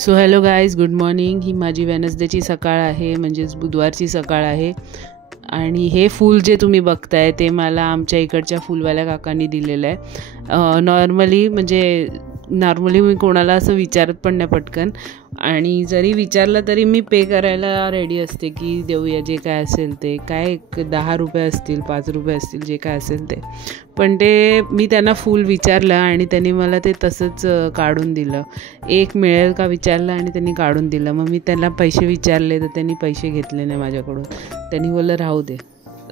So hello guys, good morning. ही माझी वेनसडेची सकाळ आहे, म्हणजेच बुधवारची सकाळ आहे. आणि हे फूल जे तुम्ही बघताय ते मला आमच्या इकडच्या फुलवाल्या काकांनी दिलेलं आहे. नॉर्मली मी कोणाला असं विचारत पण नाही पटकन, आणि जरी विचारलं तरी मी पे करायला रेडी असते की देऊया जे काय असेल ते. काय 10 रुपये असतील, 5 रुपये असतील, जे काय असेल ते. पण ते मी त्यांना फूल विचारलं आणि त्यांनी मला ते तसंच काढून दिलं. एक मिळेल का विचारलं आणि त्यांनी काढून दिलं. मग मी त्यांना पैसे विचारले तर त्यांनी पैसे घेतले नाही माझ्याकडून. त्यांनी बोललं राहू दे.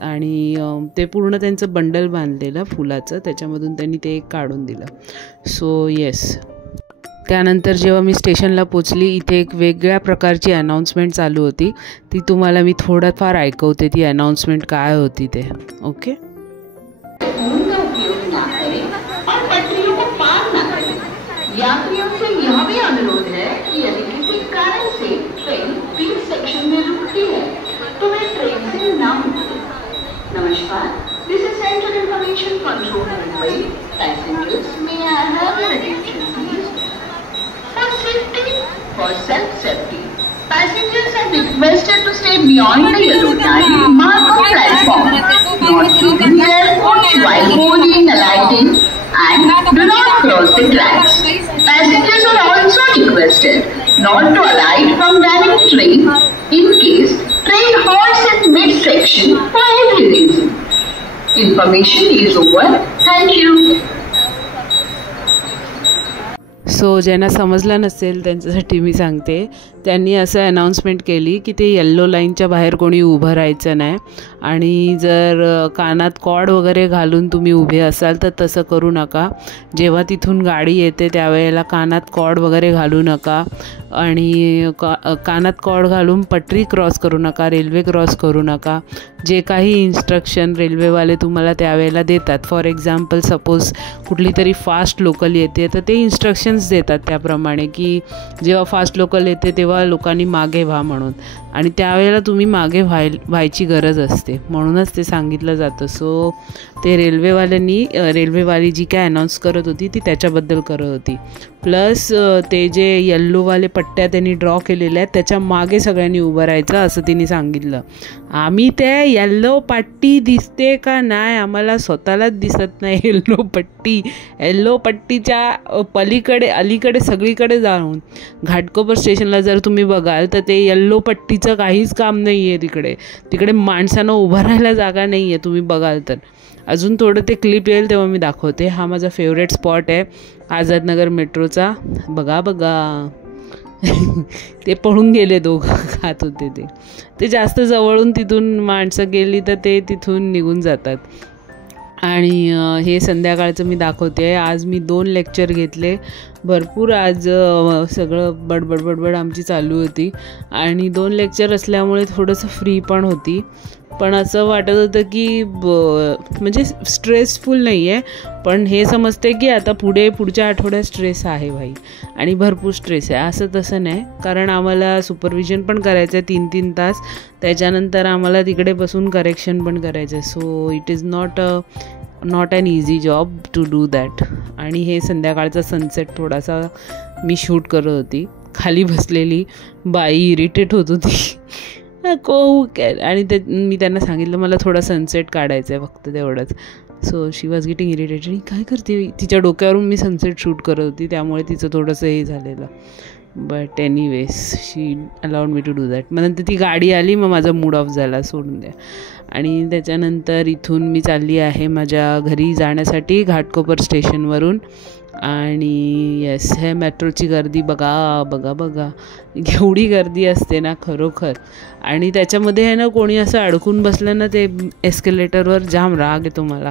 आणि ते पूर्ण त्यांचं बंडल बांधलेलं फुलाचं, त्याच्यामधून त्यांनी ते एक काढून दिलं. So yes. त्यानंतर जेव्हा मी स्टेशनला पोचली, इथे एक वेगळ्या प्रकारची अनाऊन्समेंट चालू होती. ती तुम्हाला मी थोडंफार ऐकवते, ती अनाऊन्समेंट काय होती ते. ओके. यात्रियों से यह भी अनुरोध है कि यदि किसी कारण से ट्रेन बी सेक्शन में रुकती है तो वे ट्रेन से ना उतरें. नमस्कार, this is central information control Mumbai. Passengers, may I have your attention please. For safety, for self-safety, passengers are requested to stay beyond the yellow line marked on platform, not leaving their phones while boarding, alighting, and do not cross the tracks. Passengers are also requested not to alight from running train in case train halts at mid-section for any reason. Information is over. Thank you. So ज्यांना समजलं नसेल त्यांच्यासाठी मी सांगते. त्यांनी असं announcement केली की ते येल्लो लाईनच्या बाहेर कोणी उभं राहायचं नाही, आणि जर कानात कॉर्ड वगैरे घालून तुम्ही उभे असाल तर तसं करू नका. जेव्हा तिथून गाडी येते त्यावेळेला कानात कॉर्ड वगैरे घालू नका, आणि कानात कॉर्ड घालून पटरी क्रॉस करू नका, रेल्वे क्रॉस करू नका. जे काही इन्स्ट्रक्शन रेल्वेवाले तुम्हाला त्यावेळेला देतात, फॉर एक्झाम्पल सपोज कुठली तरी फास्ट लोकल येते तर ते इन्स्ट्रक्शन्स देतात त्याप्रमाणे की जेव्हा फास्ट लोकल येते तेव्हा लोकांनी मागे व्हा म्हणून, आणि त्यावेळेला तुम्ही मागे व्हायची गरज असते, म्हणूनच ते सांगितलं जातं. सो ते रेल्वेवाली जी काय अनाऊन्स करत होती ती त्याच्याबद्दल करत होती. प्लस ते जे येल्लोवाले पट्ट्या त्यांनी ड्रॉ केलेल्या आहेत त्याच्या मागे सगळ्यांनी उभं राहायचं असं तिने सांगितलं. आम्ही त्या येल्लो पट्टी दिसते का नाही, आम्हाला स्वतःलाच दिसत नाही येल्लो पट्टीच्या अलीकडे सगळीकडे जाऊन घाटकोपर स्टेशनला जर तुम्ही बघाल तर ते येल्लो पट्टीचं काहीच काम नाही आहे. तिकडे माणसानं उभं राहायला जागा नाही आहे. तुम्ही बघाल तर अजून थोडं ते क्लिप येईल तेव्हा मी दाखवते. हा माझा फेवरेट स्पॉट आहे आझादनगर मेट्रोचा. बघा ते पळून गेले, दोघं खात होते ते जास्त जवळून तिथून माणसं गेली तर ते तिथून निघून जातात. आणि हे संध्याकाळचं मी दाखवते. आज मी 2 लेक्चर घेतले. भरपूर आज सगळं बडबड आमची चालू होती, आणि 2 लेक्चर असल्यामुळे थोडंसं फ्री पण होती. पण असं वाटत होतं की म्हणजे स्ट्रेसफुल नाही आहे, पण हे समजते की आता पुढच्या आठवड्यात स्ट्रेस आहे भाई, आणि भरपूर स्ट्रेस आहे. असं तसं नाही, कारण आम्हाला सुपरविजन पण करायचं आहे 3-3 तास. त्याच्यानंतर आम्हाला तिकडे बसून करेक्शन पण करायचं आहे. So it is not an easy job to do that. आणि हे संध्याकाळचा सनसेट थोडासा मी शूट करत होती. खाली बसलेली बाई इरिटेट होत होती आणि मी त्यांना सांगितलं मला थोडा सनसेट काढायचा आहे फक्त तेवढंच. So she was getting irritated. काय करते, तिच्या डोक्यावरून मी सनसेट शूट करत होती, त्यामुळे तिचं थोडंसं हे झालेलं. But anyways she allowed me to do that. मग नंतर ती गाडी आली, मग माझा मूड ऑफ झाला, सोडून द्या. आणि त्याच्यानंतर इथून मी चालली आहे माझ्या घरी जाण्यासाठी घाटकोपर स्टेशनवरून. आणि येस, हे मेट्रोची गर्दी बघा एवढी गर्दी असते ना खरोखर. आणि त्याच्यामध्ये आहे ना कोणी असं अडकून बसलं ना ते एस्केलेटरवर, जाम राग येतो मला.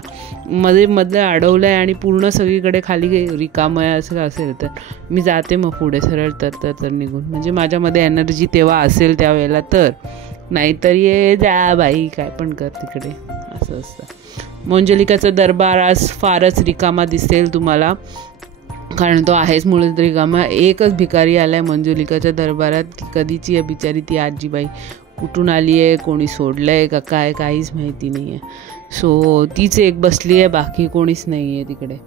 मध्ये अडवलं आहे आणि पूर्ण सगळीकडे खाली रिकामं आहे असं असेल तर मी जाते मग पुढे सरळ तर निघून, म्हणजे माझ्यामध्ये एनर्जी तेव्हा असेल त्यावेळेला तर. नाहीतर ये जा बाई काय पण कर तिकडे, असं असतं. मंजुलिकाचा दरबार आज फारच रिकामा दिसेल तुम्हाला, कारण तो आहेच मुळात रिकामा. एकच भिकारी आला आहे मंजुलिकाच्या दरबारात. ती कधीची आहे बिचारी ती आजीबाई, कुठून आली आहे, कोणी सोडलं आहे का काय, काहीच माहिती नाही आहे. सो तीच एक बसली आहे, बाकी कोणीच नाही आहे तिकडे.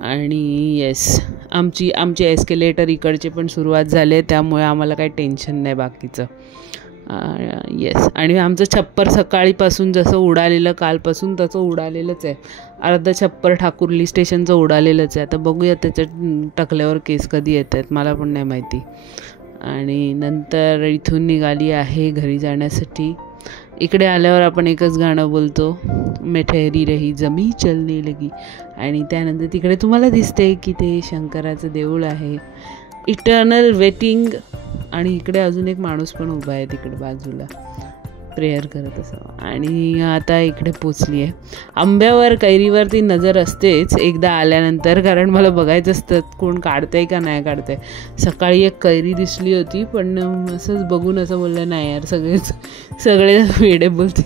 आणि येस, आमचे एस्केलेटर इकडचे पण सुरुवात झाले, त्यामुळे आम्हाला काही टेन्शन नाही बाकीचं. येस, आणि आमचं छप्पर सकाळीपासून जसं उडालेलं कालपासून तसं उडालेलंच आहे. अर्धं छप्पर ठाकुर्ली स्टेशनचं उडालेलंच आहे. आता बघूया त्याच्यात टकल्यावर केस कधी येत आहेत, मला पण नाही माहिती. आणि नंतर इथून निघाली आहे घरी जाण्यासाठी. इकडे आल्यावर आपण एकच गाणं बोलतो, मैं ठहरी रही जमी चलने लगी. आणि त्यानंतर तिकडे तुम्हाला दिसते की ते शंकराचं देऊळ आहे, इटर्नल वेटिंग. आणि इकडे अजून एक माणूस पण उभा आहे तिकडे बाजूला, प्रेयर करत असावं. आणि आता इकडे पोचली आहे. आंब्यावर कैरीवरती नजर असतेच एकदा आल्यानंतर, कारण मला बघायचं असतं कोण काढतंय का नाही काढतंय. सकाळी एक कैरी दिसली होती, पण असंच बघून असं बोललं नाही यार, सगळे वेडे बोलते.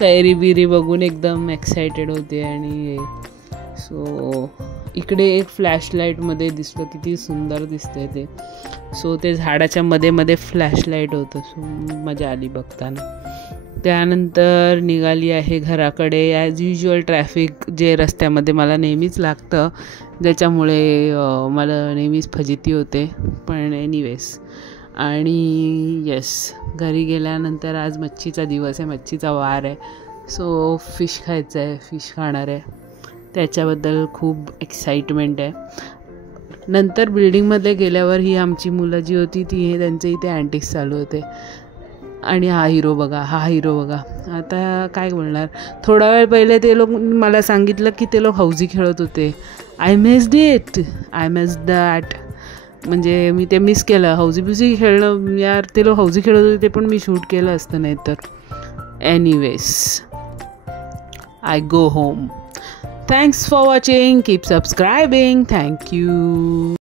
कैरी बिरी बघून एकदम एक्सायटेड होते. आणि सो इकडे एक फ्लॅशलाईटमध्ये दिसलं, किती सुंदर दिसतंय ते. सो ते झाडाच्या मध्ये फ्लॅशलाईट होतं, सो मजा आली बघताना. त्यानंतर निघाली आहे घराकडे. ॲज युज्युअल ट्रॅफिक जे रस्त्यामध्ये मला नेहमीच लागतं, ज्याच्यामुळे मला नेहमीच फजिती होते, पण एनिवेज. आणि येस, घरी गेल्यानंतर आज मच्छीचा दिवस आहे, मच्छीचा वार आहे. सो फिश खायचं आहे, फिश खाणार आहे, त्याच्याबद्दल खूप एक्साइटमेंट आहे. नंतर बिल्डिंगमध्ये गेल्यावर ही आमची मुलं जी होती ती त्यांचे इथे अँटिक्स चालू होते. आणि हा हिरो बघा. आता काय बोलणार, थोडा वेळ पहिले ते लोक मला सांगितलं की ते लोक हौजी खेळत होते. I missed that. म्हणजे मी ते मिस केलं, हौजी खेळणं. यार ते लोक हौजी खेळत होते, ते पण मी शूट केलं असतं नाही तर. Anyways, I go home. Thanks for watching. Keep subscribing. Thank you.